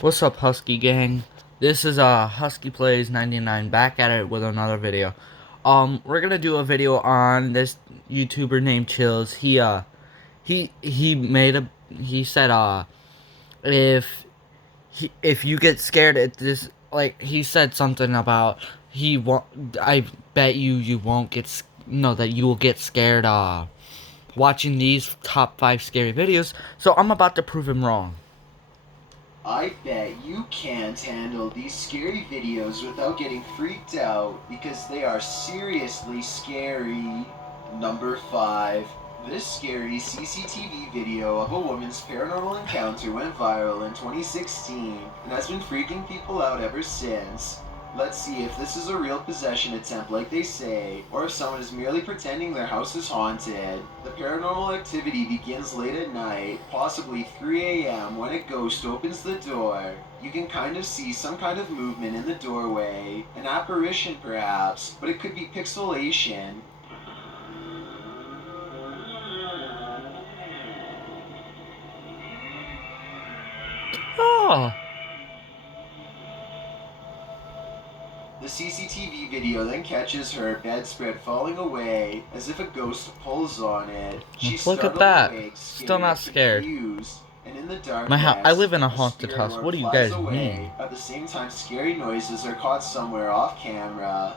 What's up, Husky Gang? This is Husky Plays 99 back at it with another video. We're gonna do a video on this YouTuber named Chills. He said if you get scared at this, like, he said something about he won't. I bet you won't get no, that you will get scared watching these top 5 scary videos. So I'm about to prove him wrong. I bet you can't handle these scary videos without getting freaked out because they are seriously scary. Number 5. This scary CCTV video of a woman's paranormal encounter went viral in 2016 and has been freaking people out ever since. Let's see if this is a real possession attempt like they say, or if someone is merely pretending their house is haunted. The paranormal activity begins late at night, possibly 3 a.m. when a ghost opens the door. You can kind of see some kind of movement in the doorway, an apparition perhaps, but it could be pixelation. Oh. The CCTV video then catches her bedspread falling away as if a ghost pulls on it. She's Look at startled that. awake, Still not scared. confused, and in the darkness, My house. I live in a a haunted spirit house. orb What do you flies guys away. mean? At the same time, scary noises are caught somewhere off camera.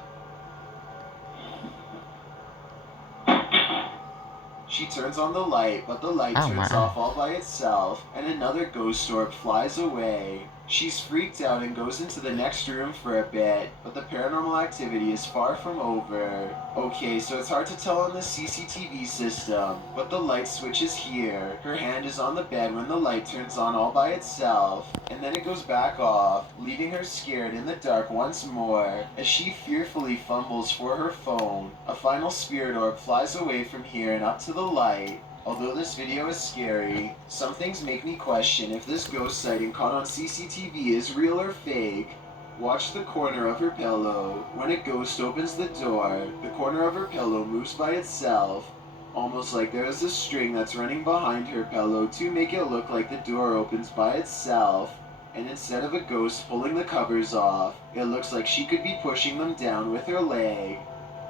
She turns on the light, but the light turns off all by itself, and another ghost orb flies away. She's freaked out and goes into the next room for a bit, but the paranormal activity is far from over. Okay, so it's hard to tell on the CCTV system, but the light switch is here. Her hand is on the bed when the light turns on all by itself, and then it goes back off, leaving her scared in the dark once more. As she fearfully fumbles for her phone, a final spirit orb flies away from here and up to the light. Although this video is scary, some things make me question if this ghost sighting caught on CCTV is real or fake. Watch the corner of her pillow. When a ghost opens the door, the corner of her pillow moves by itself, almost like there is a string that's running behind her pillow to make it look like the door opens by itself. And instead of a ghost pulling the covers off, it looks like she could be pushing them down with her leg.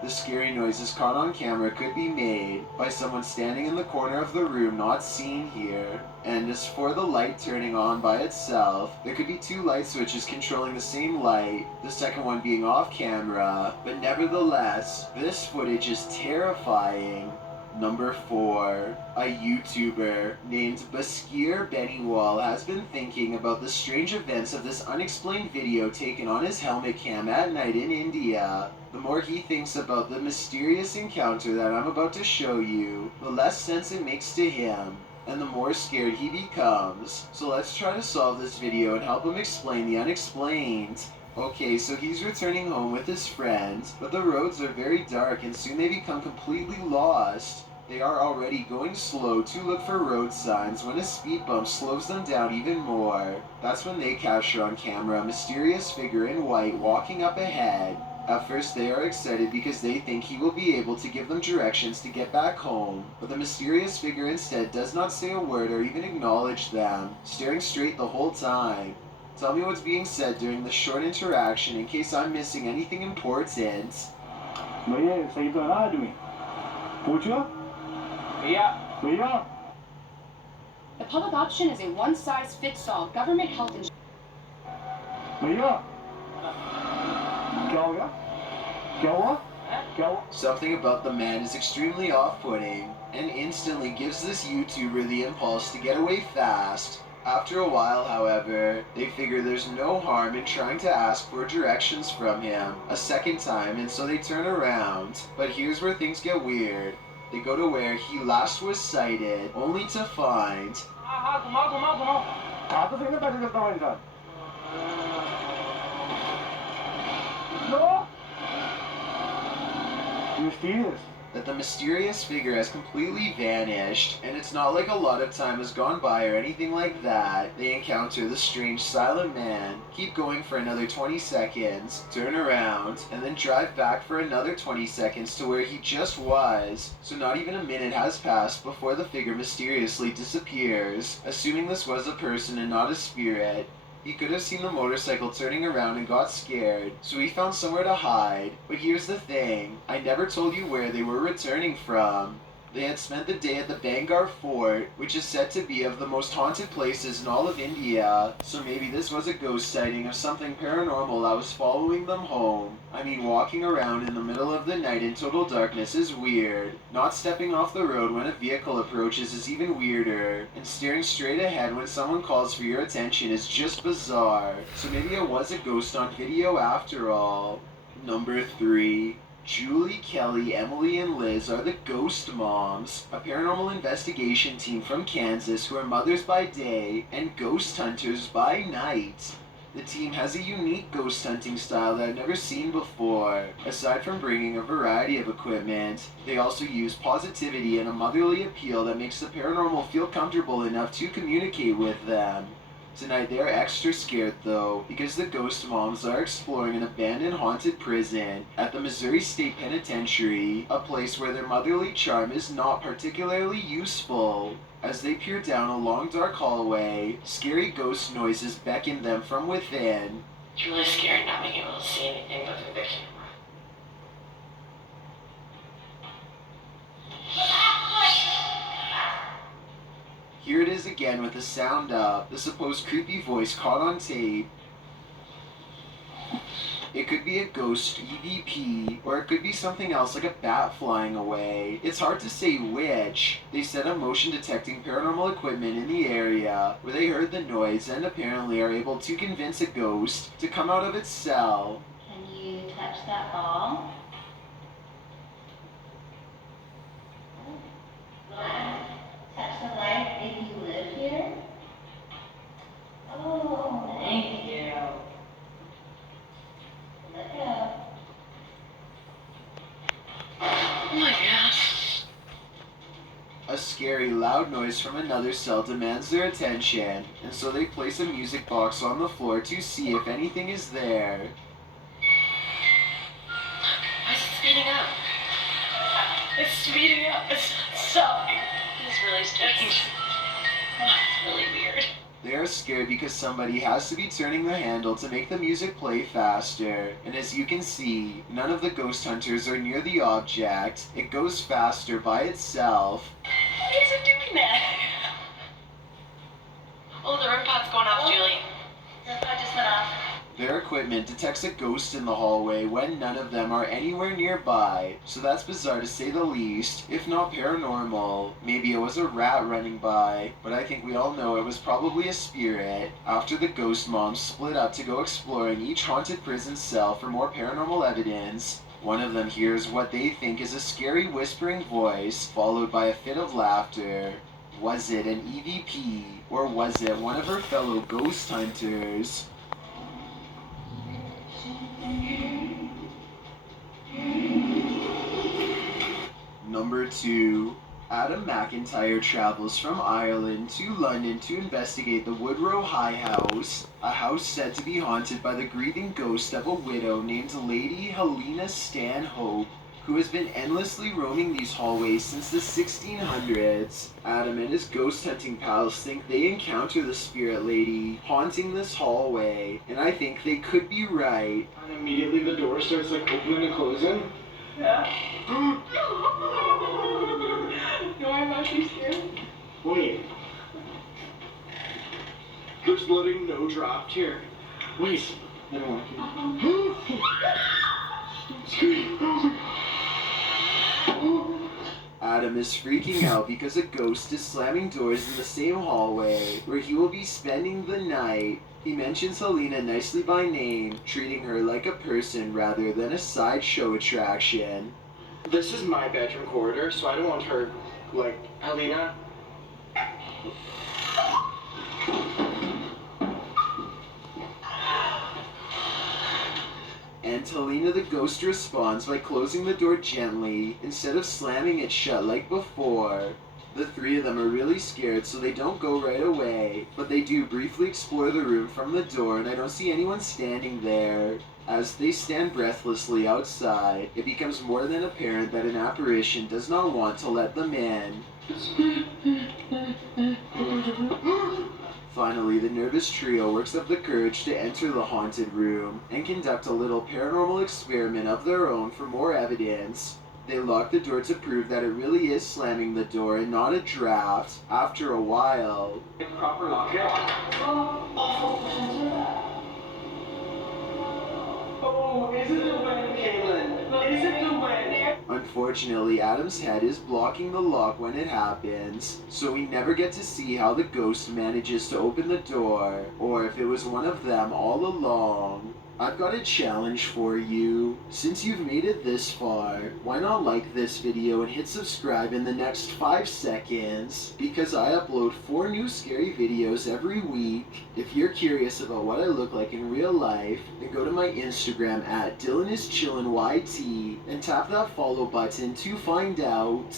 The scary noises caught on camera could be made by someone standing in the corner of the room not seen here. And as for the light turning on by itself, there could be 2 light switches controlling the same light, the second one being off camera, but nevertheless, this footage is terrifying. Number 4. A YouTuber named Baskir Beniwal has been thinking about the strange events of this unexplained video taken on his helmet cam at night in India. The more he thinks about the mysterious encounter that I'm about to show you, the less sense it makes to him, and the more scared he becomes. So let's try to solve this video and help him explain the unexplained. Okay, so he's returning home with his friend, but the roads are very dark and soon they become completely lost. They are already going slow to look for road signs when a speed bump slows them down even more. That's when they capture on camera a mysterious figure in white walking up ahead. At first they are excited because they think he will be able to give them directions to get back home, but the mysterious figure instead does not say a word or even acknowledge them, staring straight the whole time. Tell me what's being said during this short interaction in case I'm missing anything important. भैया सही तो है ना आदमी पूछो भैया भैया The public option is a one-size-fits-all government health insurance. भैया क्या हो गया क्या हुआ क्या हुआ Something about the man is extremely off-putting and instantly gives this YouTuber the impulse to get away fast. After a while, however, they figure there's no harm in trying to ask for directions from him a second time, and so they turn around. But here's where things get weird. They go to where he last was sighted, only to find... कहाँ तो देखना पैसे करता हुआ इंसान No! You serious? that the mysterious figure has completely vanished, and it's not like a lot of time has gone by or anything like that. They encounter the strange silent man, keep going for another 20 seconds, turn around, and then drive back for another 20 seconds to where he just was. So not even a minute has passed before the figure mysteriously disappears. Assuming this was a person and not a spirit, He could have seen the motorcycle turning around and got scared, so he found somewhere to hide. But here's the thing, I never told you where they were returning from. They had spent the day at the Bangar Fort, which is said to be of the most haunted places in all of India, so maybe this was a ghost sighting of something paranormal that was following them home. I mean, walking around in the middle of the night in total darkness is weird. Not stepping off the road when a vehicle approaches is even weirder, and staring straight ahead when someone calls for your attention is just bizarre. So maybe it was a ghost on video after all. Number 3. Julie, Kelly, Emily, and Liz are the Ghost Moms, a paranormal investigation team from Kansas who are mothers by day and ghost hunters by night. The team has a unique ghost hunting style that I've never seen before. Aside from bringing a variety of equipment, they also use positivity and a motherly appeal that makes the paranormal feel comfortable enough to communicate with them. Tonight they are extra scared though, because the Ghost Moms are exploring an abandoned haunted prison at the Missouri State Penitentiary, a place where their motherly charm is not particularly useful. As they peer down a long dark hallway, scary ghost noises beckon them from within. It's really scary not being able to see anything but through the camera. Here it is again with the sound up, the supposed creepy voice caught on tape. It could be a ghost EVP, or it could be something else like a bat flying away. It's hard to say which. They set up motion detecting paranormal equipment in the area, where they heard the noise and apparently are able to convince a ghost to come out of its cell. Can you touch that ball? Touch the light if you live here. Oh, thank you. Look up. Oh my gosh. A scary, loud noise from another cell demands their attention, and so they place a music box on the floor to see if anything is there. Why is it speeding up? It's speeding up. It's not stopping. It's really strange. Oh, it's really weird. They are scared because somebody has to be turning the handle to make the music play faster. And as you can see, none of the ghost hunters are near the object. It goes faster by itself. Why is it doing that? Oh, the REM pod's going off, Julie. The pod just went off. Their equipment detects a ghost in the hallway when none of them are anywhere nearby, so that's bizarre to say the least, if not paranormal. Maybe it was a rat running by, but I think we all know it was probably a spirit. After the Ghost Moms split up to go exploring each haunted prison cell for more paranormal evidence, one of them hears what they think is a scary whispering voice, followed by a fit of laughter. Was it an EVP, or was it one of her fellow ghost hunters? Number 2. Adam McIntyre travels from Ireland to London to investigate the Woodrow High House, a house said to be haunted by the grieving ghost of a widow named Lady Helena Stanhope, who has been endlessly roaming these hallways since the 1600s. Adam and his ghost hunting pals think they encounter the spirit lady haunting this hallway, and I think they could be right. And immediately the door starts like opening and closing. Yeah. No, I'm actually scared. Wait. There's bloody no draft here. Wait. I don't want to. Scream. Adam is freaking out because a ghost is slamming doors in the same hallway where he will be spending the night. He mentions Helena nicely by name, treating her like a person rather than a sideshow attraction. This is my bedroom corridor, so I don't want her, like, Helena. And Helena the ghost responds by closing the door gently, instead of slamming it shut like before. The three of them are really scared, so they don't go right away, but they do briefly explore the room from the door, and I don't see anyone standing there. As they stand breathlessly outside, it becomes more than apparent that an apparition does not want to let them in. Finally, the nervous trio works up the courage to enter the haunted room and conduct a little paranormal experiment of their own for more evidence. They lock the door to prove that it really is slamming the door and not a draft. After a while, Proper lock it. Oh, is it the wind, Caitlin? Is it the wind? unfortunately, Adam's head is blocking the lock when it happens, so we never get to see how the ghost manages to open the door, or if it was one of them all along. I've got a challenge for you. Since you've made it this far, why not like this video and hit subscribe in the next 5 seconds? Because I upload 4 new scary videos every week. If you're curious about what I look like in real life, then go to my Instagram at DylanIsChillinYT and tap that follow button to find out.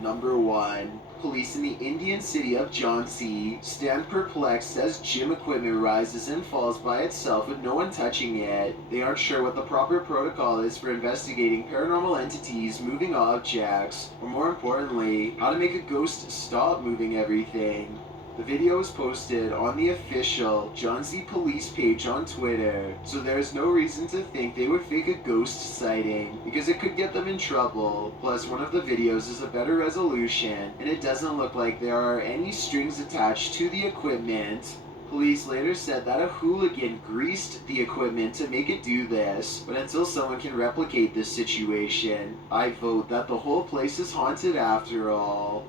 Number 1. Police in the Indian city of Jhansi stand perplexed as gym equipment rises and falls by itself with no one touching it. They aren't sure what the proper protocol is for investigating paranormal entities, moving objects, or more importantly, how to make a ghost stop moving everything. The video is posted on the official Jhansi police page on Twitter, so there is no reason to think they would fake a ghost sighting, because it could get them in trouble. Plus, one of the videos is a better resolution, and it doesn't look like there are any strings attached to the equipment. Police later said that a hooligan greased the equipment to make it do this, but until someone can replicate this situation, I vote that the whole place is haunted after all.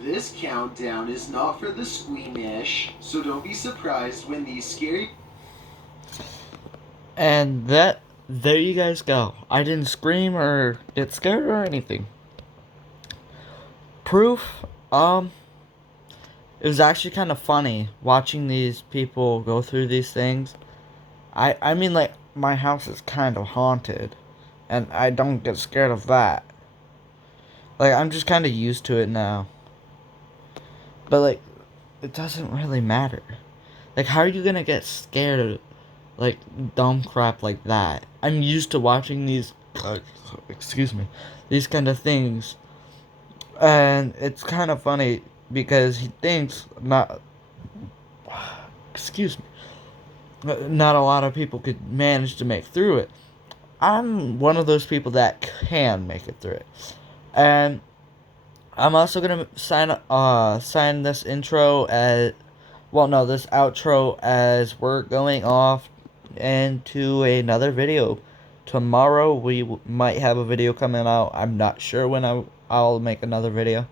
This countdown is not for the squeamish, so don't be surprised when these scary... And there you guys go. I didn't scream or get scared or anything. Proof, it was actually kind of funny watching these people go through these things. I mean, like, my house is kind of haunted, and I don't get scared of that. Like, I'm just kind of used to it now. But, like, it doesn't really matter. Like, how are you gonna get scared of, like, dumb crap like that? I'm used to watching these, these kind of things. And it's kind of funny because he thinks not a lot of people could manage to make through it. I'm one of those people that can make it through it. And I'm also gonna sign this intro as, this outro as we're going off into another video. Tomorrow we might have a video coming out. I'm not sure when I'll make another video.